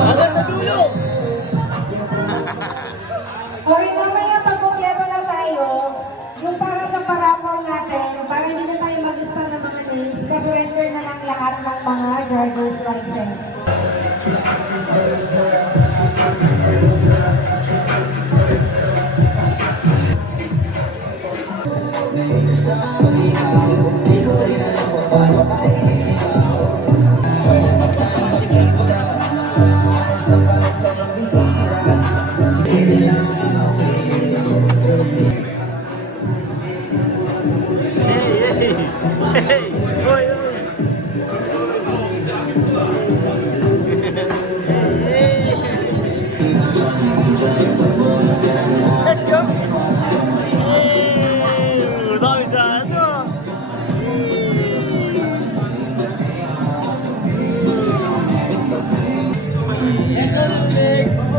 Hanggang sa dulo! Okay, mamaya pag-kompleto na tayo, yung para sa parapaw natin, para hindi na tayo mag-ista ng mga names, surrender na lang lahat ng mga driver's license. Let's go! Dami sa ano!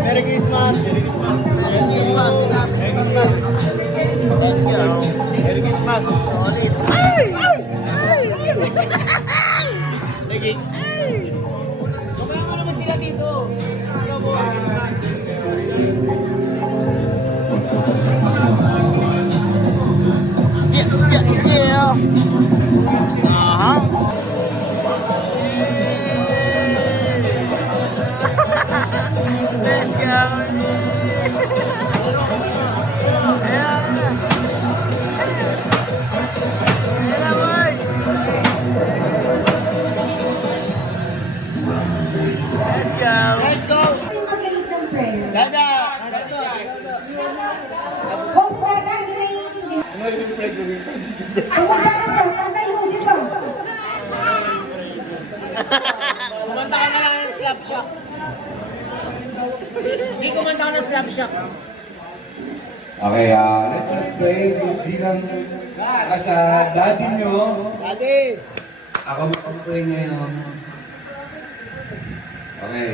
Merry Christmas! Merry Christmas! Merry Christmas! Merry Christmas! Let's go! Merry Christmas! Solid! Ay! Ay! Ay! Lagi! Ay! Kumaya mo naman sila dito! Merry Christmas! Yeah! Let's go! Let's go! Let's go! Yung magaling ng prayer. Dada! Kung si Dada, hindi naiintindihan. Ang magkakasal, tanda yung di ba? Kumanta ka na lang ng slap shock. Hindi kumanta ka ng slap shock. Okay, let's pray. Bilang sa daddy nyo, Daddy! ako mag-pray ngayon. Okay.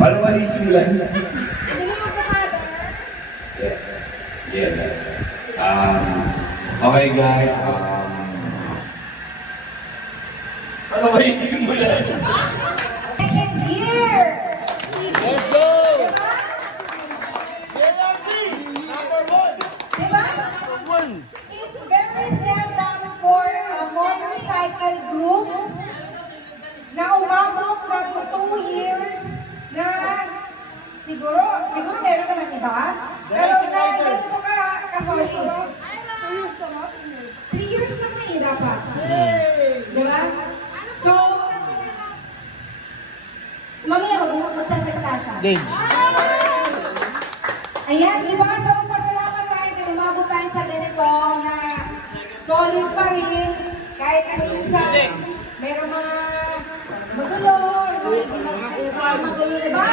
Paano ba nisimulan? Hindi mo bukada. Yes. Okay guys. Paano ba nisimulan? Second year! Let's go! Diba? It's very seldom for a motorcycle group na umabot ng 2 years na siguro meron ka ng iba, pero na ganito ka kasolid. 3 years na mahirap pa. Diba? So, mamaya magsasalita siya. Game. Ayan, di ba? So, pasalamat tayo na umabot tayo sa ganito na solid pa rin. Kahit ano minsan, meron mga magulo, mga magulo, di ba?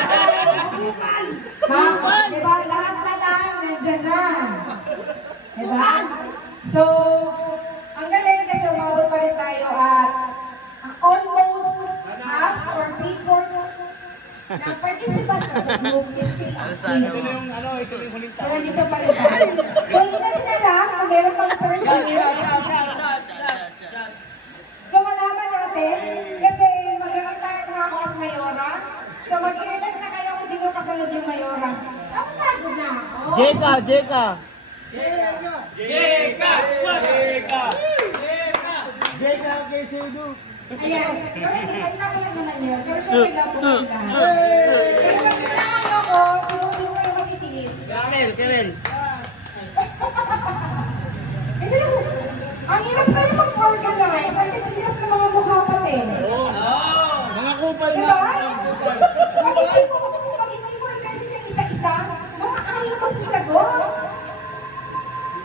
Di ba? Lahat na lang, nandyan na. Di ba? So, ang galing kasi umabot pa rin tayo at almost half or 3/4 ng participants of the group is still active. Pero dito pa rin tayo. So, hindi natin alam kung meron pang third year. So, malaman natin, kasi mag-retire na ako as mayora. So, mag-elect na kayo kung sino kasunod yung mayora. Tapos na ako. Jeka! Jeka! Jeka kay Sedu! Ayan. Pero decide na ko lang naman yun. Pero syempre lang po sila. Pero pag kailangan ako, hindi ko kayo matitiis. Kevin! Hindi lang. Ang hirap kayo mag-organize. Ang titigas ng mga mukha pati. Mga kupal Diba? Mag-itay mo kasi yung isa-isa. Mga ayaw magsasagot.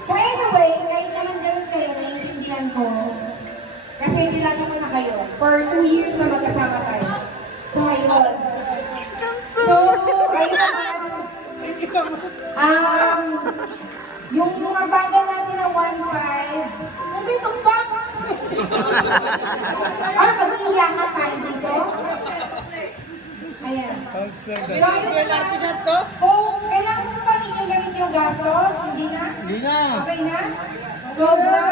So anyway, kahit naman ganun kayo, naiintindihan ko. Kasi sila naman na kayo. For 2 years na magkasama tayo. So ngayon. So, ayun naman. Yung mga bagal natin na 1.5, hindi magpag. Mag-iiyakan tayo dito. Ayan. So, ayun naman. Kung kailangan mo pa ninyo gumastos? Hindi na? Hindi na. Okay na? Sobra?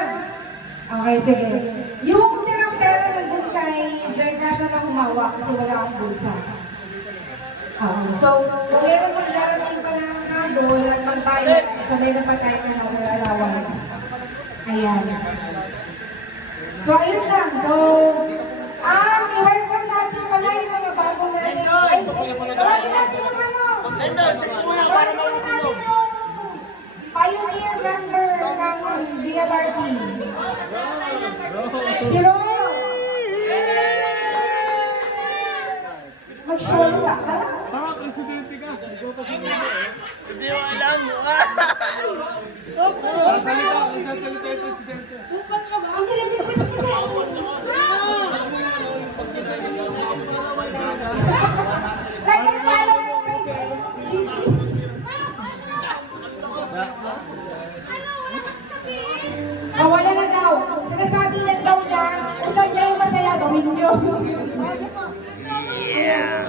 Okay, sige. Yung tirang pera nandun kay Jerka siya na humawak kasi wala akong bulsa. So, kung meron pang darating pa ng habol at pag-pilot, sabay na pa tayo na ng allowance. Ayan. So, ayun lang. So, i-welcome natin pala yung mga bagong natin. Ay, tawagin natin yung ano. Tawagin muna natin yung pioneer member ng BLRT. Si Ron. Mag-show ka. Hindi mo alam. Ang nire-request ko na. Like and follow ng page ay yung GP. Wala na daw. Sinasabi na daw niya, kung saan niya yung masaya, gawin niyo.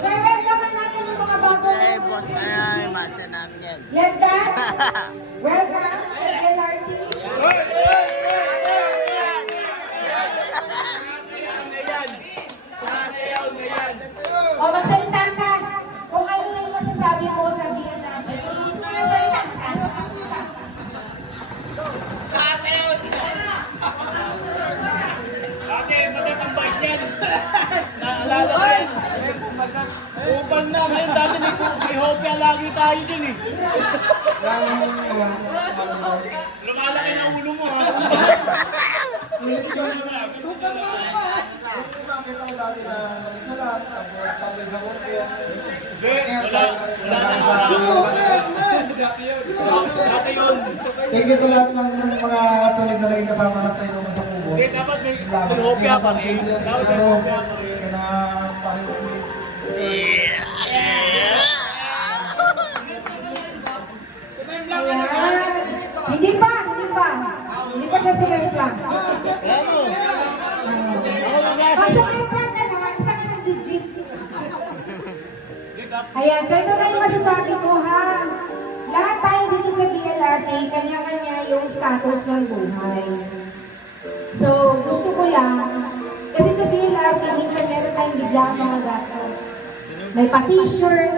So, welcome natin yung mga bagong. Eh, boss na na yung masa namin yan. Lenda, welcome sa LRT. O, magsalita ka. Kung ano yung masasabi mo, sabihin natin. Magsalita ka. Naalala ko yan. Upang na, ngayon dati may hopya lagi tayo dun eh. Lumalaki na ulo mo ha. Dati yun. Thank you sa lahat ng mga solid na naging kasama na sa inyo sa Kubo. Hindi, dapat may hopya pa rin. Dapat may hopya pa rin. Ayan. Hindi pa. Hindi pa siya sumempla. Pag sumempla ka na, isa ka ng digit. Ayan, so ito na yung masasabi ko ha. Lahat tayo dito sa BLRT, kanya-kanya yung status ng buhay. So, gusto ko lang, kasi sa BLRT, minsan meron tayong biglang mga gastos. May pa-t-shirt,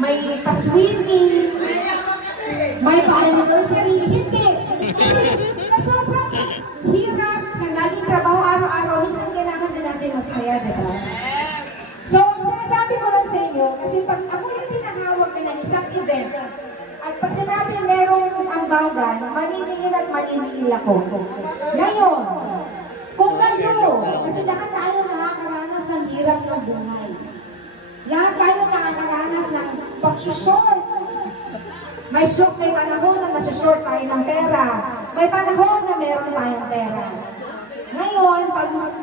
may pa-swimming, may pa-anniversary. Hindi. Kasi sobrang hirap na laging trabaho araw-araw, minsan kailangan na natin magsaya, diba? So, sinasabi ko lang sa inyo, kasi pag ako yung tinahawag ka ng isang event, at pag sinabi merong ambagan, maniningil at maniningil ako. Ngayon, kung kayo, kasi lahat tayo nakakaranas ng hirap ng buhay. Lahat tayo nakakaranas ng pag-short. May panahon na nasa-short tayo ng pera. May panahon na meron tayong pera. Ngayon,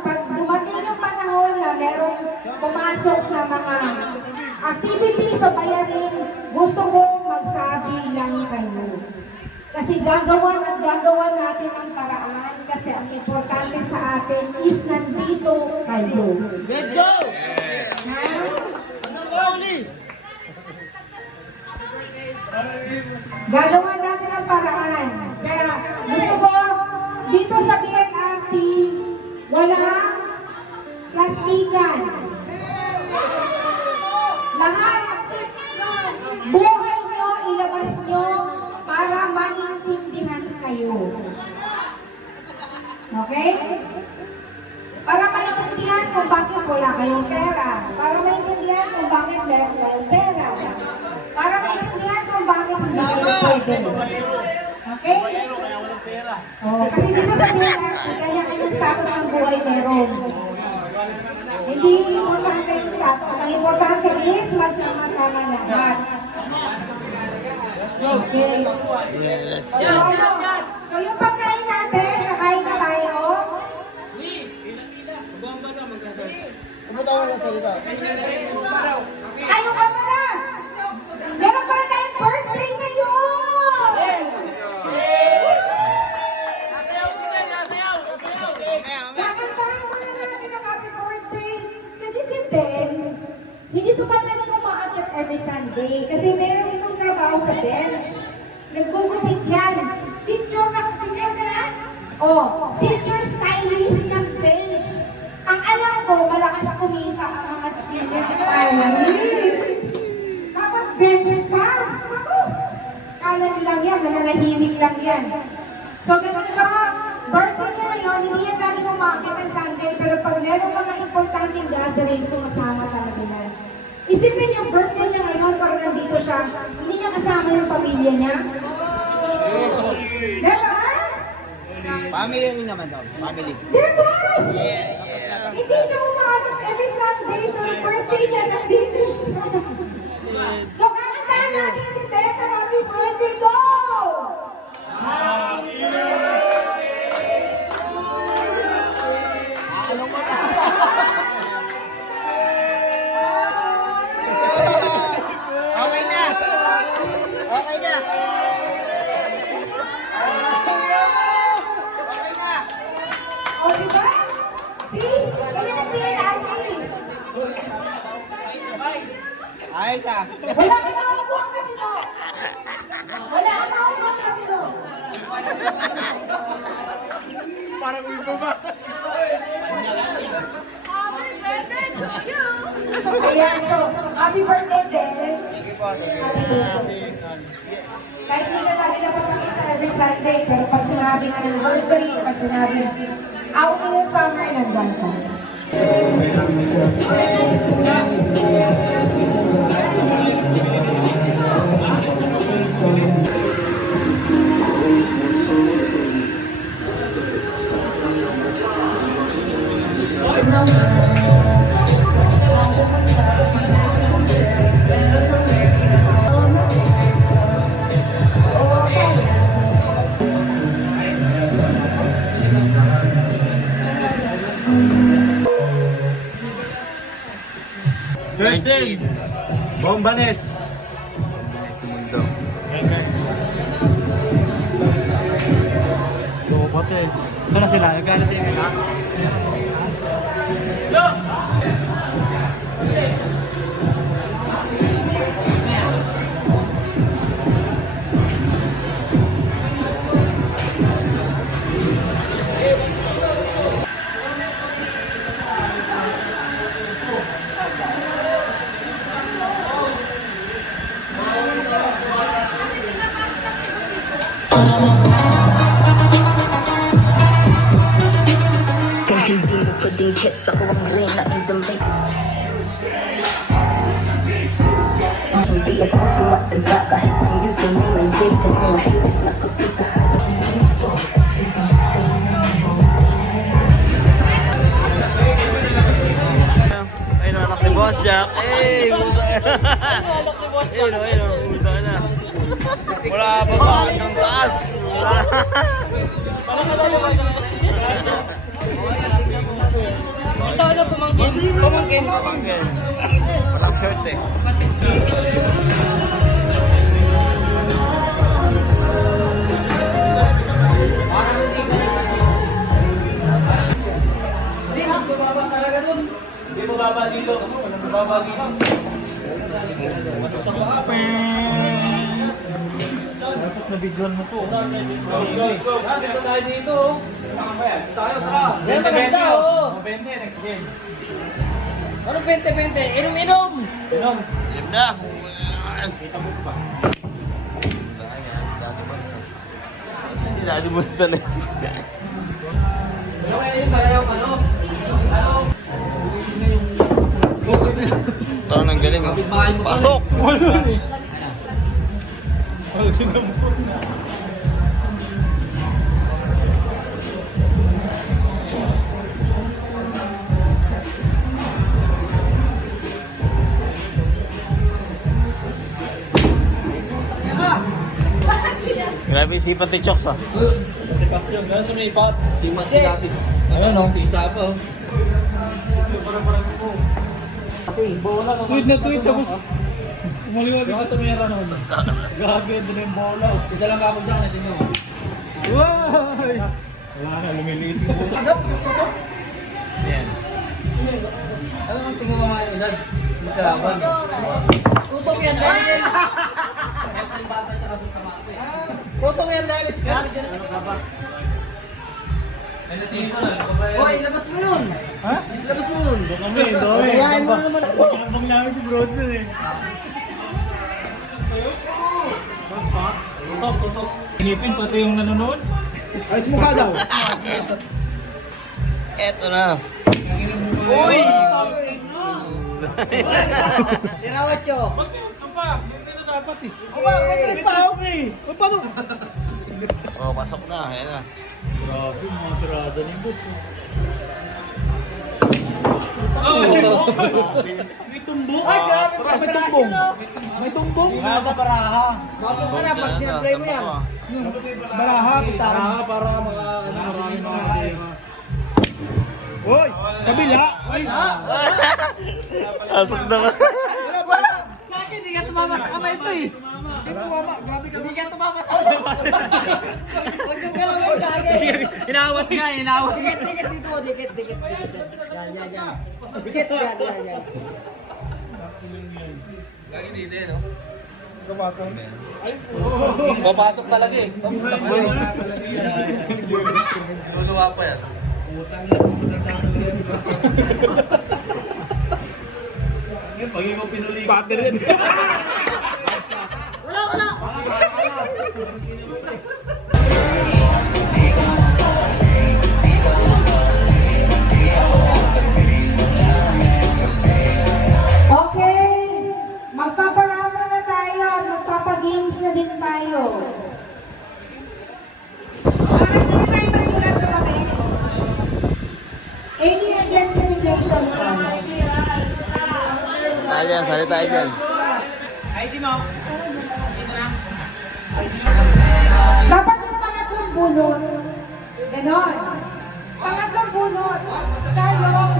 pag dumating yung panahon na merong pumasok na mga activities o bayarin, gusto ko magsabi lang kayo. Kasi gagawa natin ang paraan kasi ang importante sa atin is nandito kayo. Let's go! Ha? Gagawa natin ang paraan. Kaya gusto ko, dito sa BLRT, walang plastikan. Lahat, buhay nyo, ilabas nyo para maintindihan kayo. Okay? Para maintindihan kung bakit wala kayong pera. Para maintindihan kung bakit meron kayong pera. Para maintindihan kung bakit hindi kayo pwede. Okay? Oh, kasi dito sa BLRT, kanya-kanya status ng buhay meron. Hindi importante yung status. Ang importante is magsama-sama lahat. Okay. Let's So, go! so yung pagkain natin, nakain na tayo. Pumunta mo ng salita. Ayaw ka pala! Meron pala tayong birthday ngayon! Kakantahan muna natin ang happy birthday. Kasi si Ten, hindi ito pa talaga umaakyat every Sunday. Kasi meron itong trabaho sa bench. Naggugulo Oh, senior stylist ng bench. Ang alam ko, malakas kumita ang mga senior stylist. Tapos bench ka. Ako, kala nilang yan, nananahimik lang yan. So, ganun ka, birthday niya ngayon, hindi yan lagi umakit ang Sunday, pero pag meron mga importanteng gathering, sumasama talaga yan. Isipin yung birthday niya ngayon, parang nandito siya, hindi niya kasama yung pamilya niya. Diba? Family rin naman daw. Family. Diba? Hindi siya umakit every Sunday, so birthday niya, nandito siya. So, kakantahan natin si Teta, happy birthday, go! Okay na. Okay na. Okay na. O, diba? See? Kaya nagpili natin. Ayos ah. Wala ka makakuha ang kanino. Wala ka makakuha ang kanino. Parang ulo ba? Ayan, so, happy birthday din. Thank you po. Happy birthday. Kahit hindi ka namin napapakita every Sunday, pero pag sinabing anniversary, pag sinabing out in the summer, nandyan ka. Skirtsin! Bombanes! Sa mundo. Robot eh. Saan na sila? Nagkaya na sila na? Kung hindi mo pwedeng hits, ako ang reyna in the make. Hindi ako sumasanda kahit ang username ay data ng mga haters na kapita. Ay, nakalak si Boss Jack. Hey! Ayun, puta na. Wala pa ba? Ang taas. Ito na pumangkin. Pumangkin. Walang shirt eh. Hindi mo baba dito. Walang baba dito. Dapat na videoan mo to. Go. Dito tayo dito. Tayo, tara. 20-20. Next game. Ano 20-20? Inom. Inom na. Kita mo ba? Si Daddy Monster na. Ano kaya yung bayaw? Ano? Ito nang galing oh. Pasok! Grabe isipan ni Choks ah. Si Kapyon, gano'n sumipat. Si Mas Pilates. Ayun o. Isa pa o. Tweet na tweet tapos umaliwag ka tumira nun. Grabe, doon yung bola. Isa lang kapag siya natin yun. Wow! Wala na, lumiliit. Yan. Ano ang tingin mo mga edad? Magkalaban. Tutong yan dahil. Tutong yan dahil. Ano ka ba? Hoy, ilabas mo yun! Ha? Ilabas mo yun! Dami, dami. Ayahin mo naman ako! Kinabang namin si Brodson eh. Tutok. Hinipin pati yung nanonood. Ayos mo ka daw. Eto na! Uy! Tirawat yo! Sumpa! Dito dapat eh. Matilis pa ako. Paano? Oh, pasok na. Ayan na. Grabe, mga tirada ni Boots. May tumbok. Ay, grabe! May tumbong. May tumbong. Tirada baraha. Bakit ka na pag sinaplay mo yan? Baraha, pistahan. Baraha para mga marami mga Hoy, kabila. Ay, Asok naman. Wala! Kaki, hindi ka tumama sa kamay ito eh. Hindi mo mama. Grabe ka. Hindi ka tumama sa kamay. Huwag yung galawin kaki. Inawat nga, inawat. Dikit dito, dikit. Yan. Dikit, yan. Lagi dito eh, no? Papasok talaga eh. Luluwa pa yan. Pag mo pinuli. Spatter yan. Wala! Okay, magpaparama na tayo at magpapagames na din tayo. Parang hindi tayo magsulat sa papel. Any identification card. Ayan, sali tayo dyan. Dapat yung pangatlong bunot. Ganon. Pangatlong bunot. Siya yung...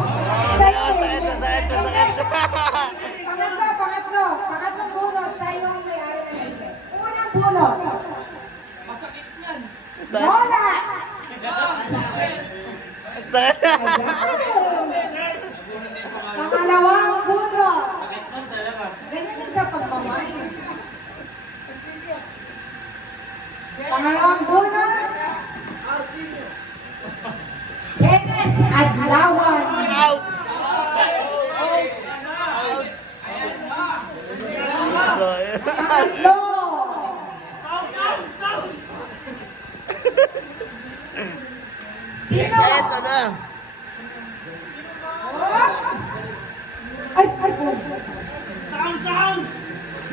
Pangatlong bunot. Siya yung may-ari na ito. Unang bunot. Masakit yan. Lola! Pangalawang bunot. Ganyan din sa pagmamahal. Pangalawang bunot. Kenneth Adlawan. Pangatlo. Sino? Ito na. Ay,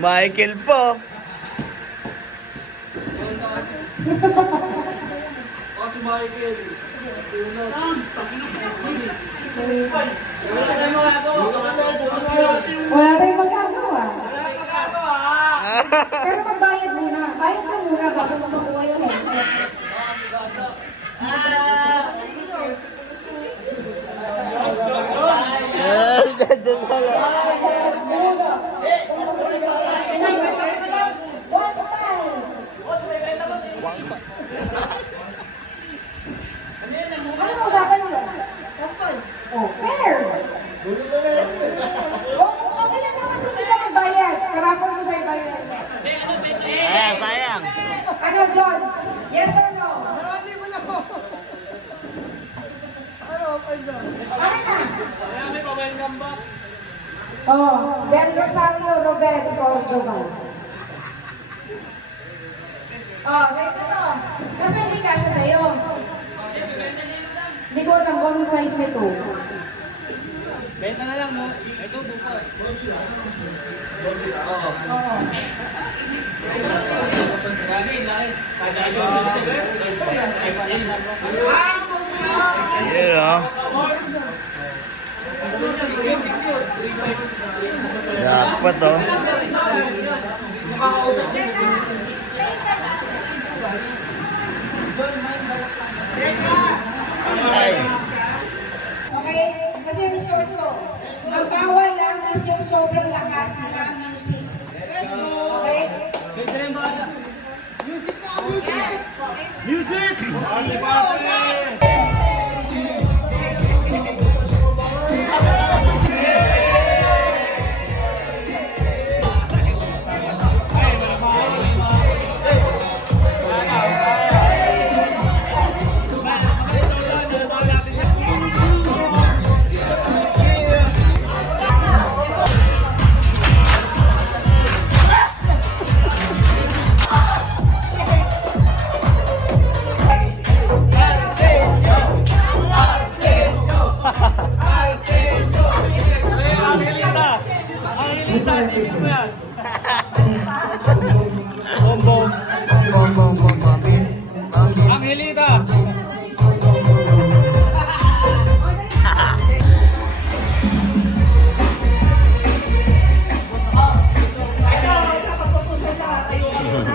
Michael po. wala tayong magagawa. Pero magbayad muna. Bayad ka muna bago mo makuha yung helmet. Ano usapan nyo? Oh, fair. Okay lang naman kung hindi ka magbayad. Karapon mo sa iba yung helmet. Sayang. Ano, John? Yes or no? Ano na? Oh, Ben Rosario Roberto Joval. Oh, sa'yo na to. Kasi hindi kasya sa'yo. Hindi ko alam kung anong size nito. Benta na lang, no? Ito, bukas. Dapat to. Okay? Kasi resort ko. Ang bawal lang is yung sobrang lakas na music. Okay? Music! Merry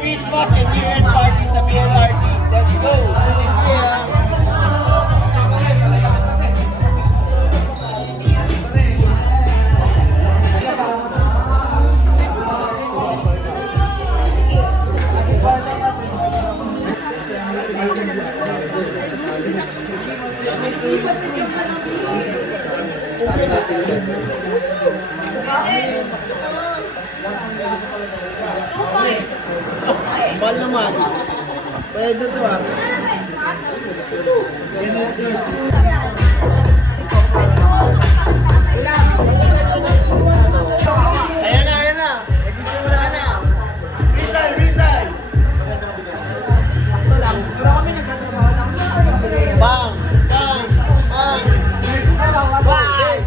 Christmas and New Year party sa BLRT. Let's go! Yeah. Mahal naman. Pwede to ah. Ayan na, ayan na. Nagsisimula na. Rizal, Rizal. Bang, bang, bang. 1, 2, 3,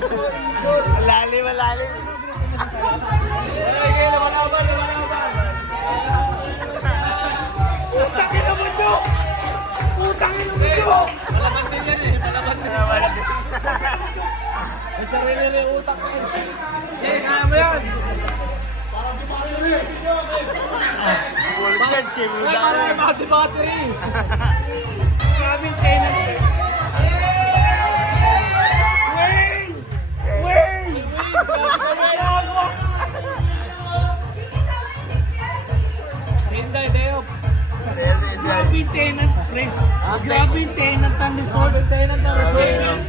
Malalim, malalim. Malaman din yan eh. Malaman din. May sarili na yung utak ko eh. Kaya mo yan. Bulkan, siya. Para yung battery. Maraming tenant eh. Hinday, Deo. Grabe yung tenant, pre. Grabe yung tenant ang resort. Grabe yung tenant ang resort. Tenant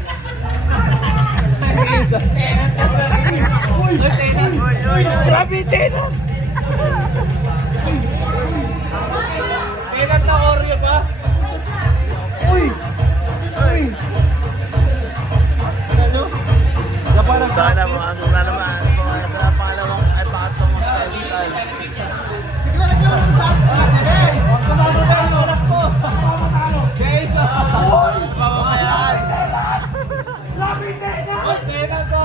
ang resort. Uy, tenant. Grabe yung tenant. Tenant na Oreo ba? Uy! Uy! Ano? Labanan ka. Sana mo, ano na naman. Sa pangalawang, ay pakatong style. Guys, Mamamayan. tenant ko.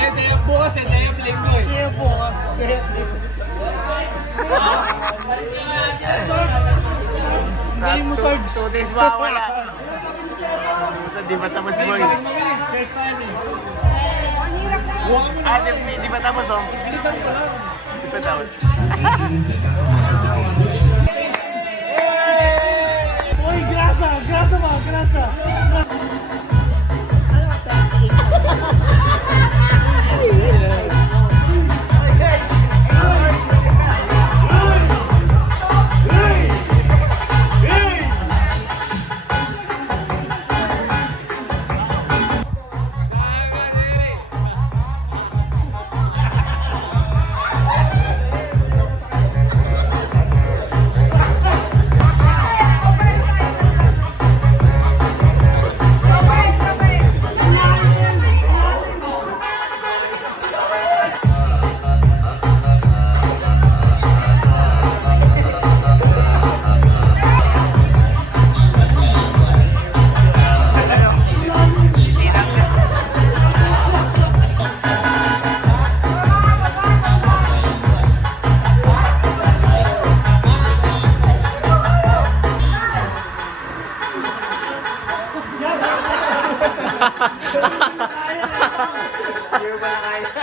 Hindi, bukas eh, tayo linggo eh. Kaya bukas. Hindi mo Sarge. 2 days mawala. Di ba tapos boy? First time eh. Di ba tapos oh? Bilisan ko lang. Di ba tapos? Uy, grasa! Grasa ba? Grasa!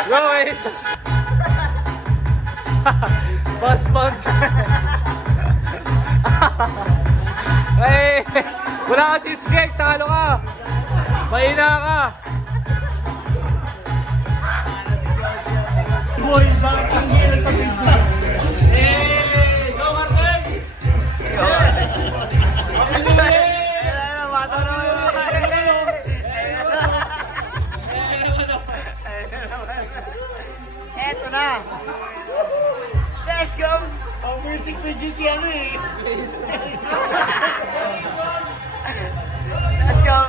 Go wait! Bounce! Hey! Wala ka si Skeg, talo ka! Mahina ka! Boy, bakit ang gila sa pista? Hey! Go Martin! Eto na. Let's go. Ang music video si ano eh. Let's go.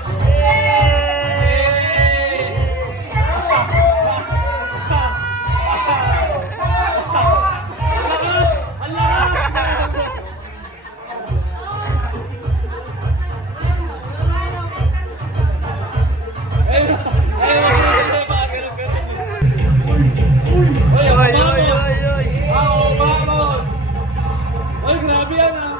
Ay, grabe yan ah!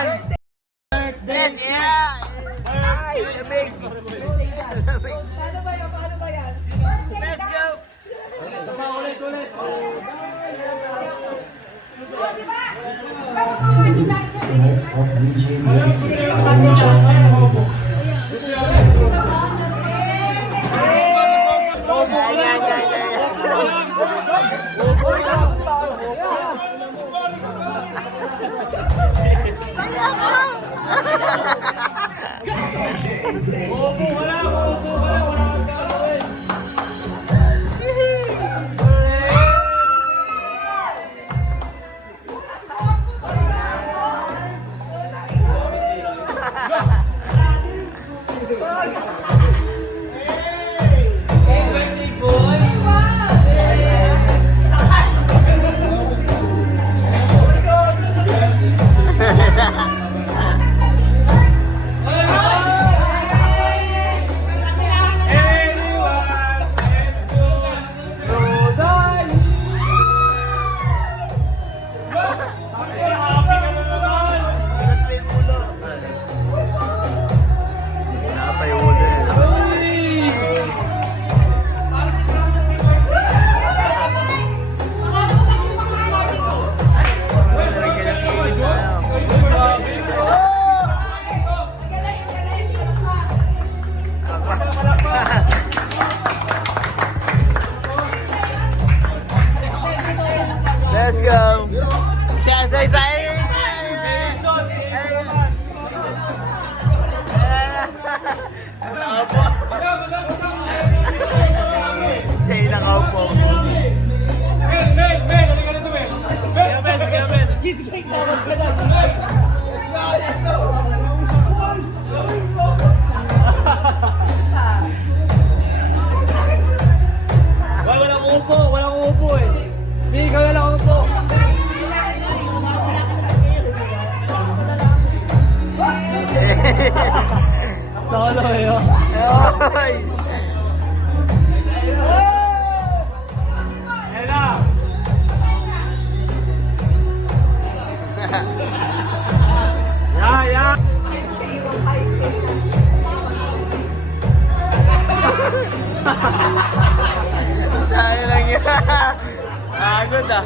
advance! Yes, yeah! Ay, amazing! Paano ba yan? Paano ba yan? Let's go! Oh, di ba? Kapag Let's go! Isa! Nakaupo. Siya yung nakaupo. Walang upo eh. Hindi ka na lang upo. Solo eh. Oy! Ayun na. Yeah. Tayo lang yun. Agod ah.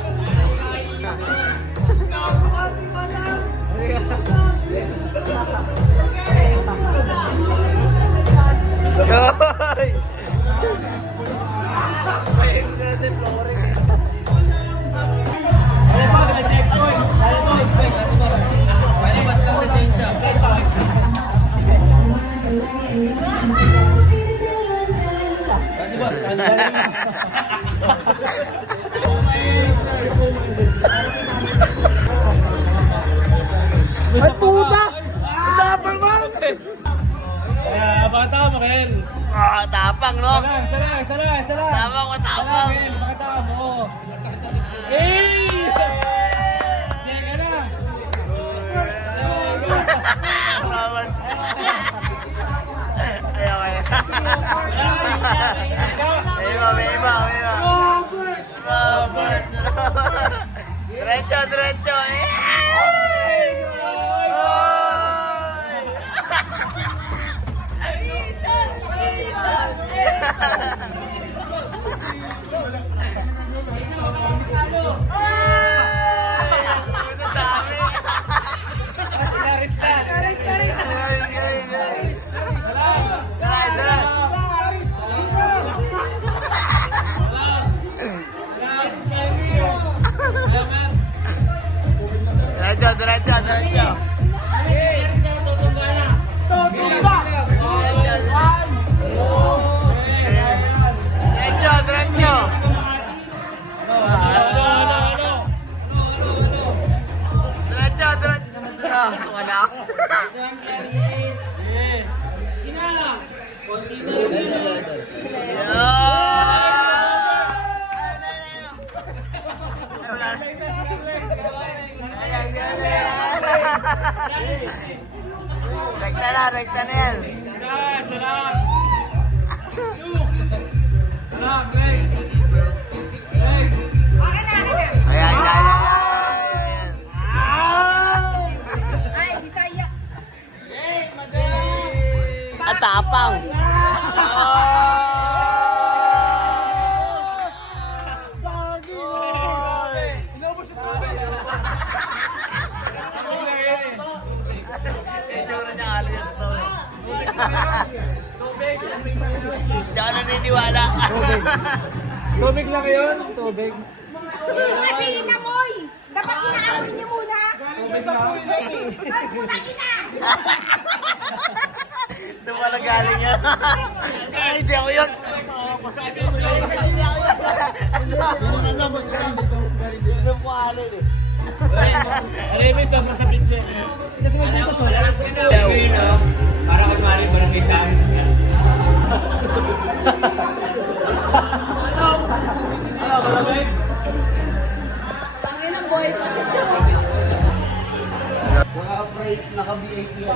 Hoy! Ay puta! Tapang mo! Kaya bata mo Ken. Ah, tapang, no? Isa lang. Tapang ko, tapang. Pakita mo. Eh! Diyan ka na. Salamat. Ayaw. Robert. Diretso. Diretso. Diretso. Suka na ako. Rekta na yan. Salam. Ayan. Ay, Tapang. Hindi ako naniniwala. Tubig lang yun. Tubig. Kasi inamoy! Dapat inaamoy niyo muna! Ito pala galing yan. Ay, hindi ako yun. Hindi ako yun. Hindi po alin eh. Ano yung may sobrang sa bitch eh. Kasi nga dito Para kunwari barangay tayo. Naka-VIP yan.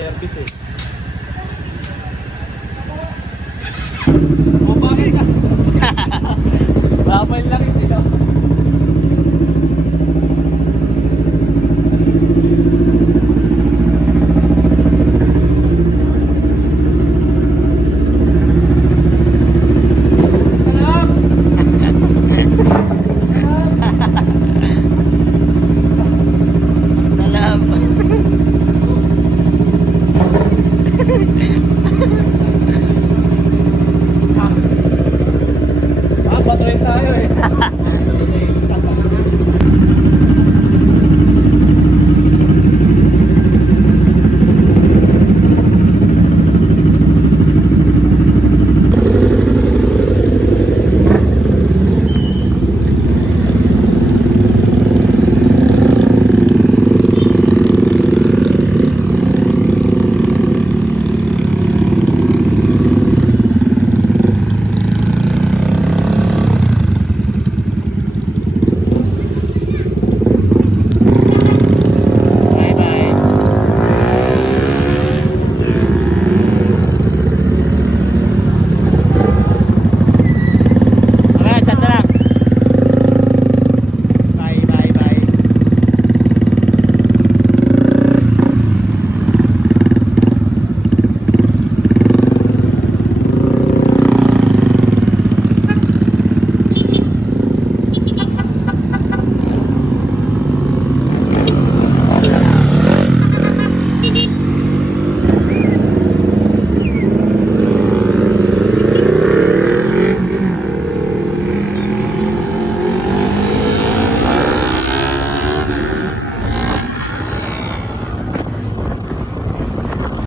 Service eh.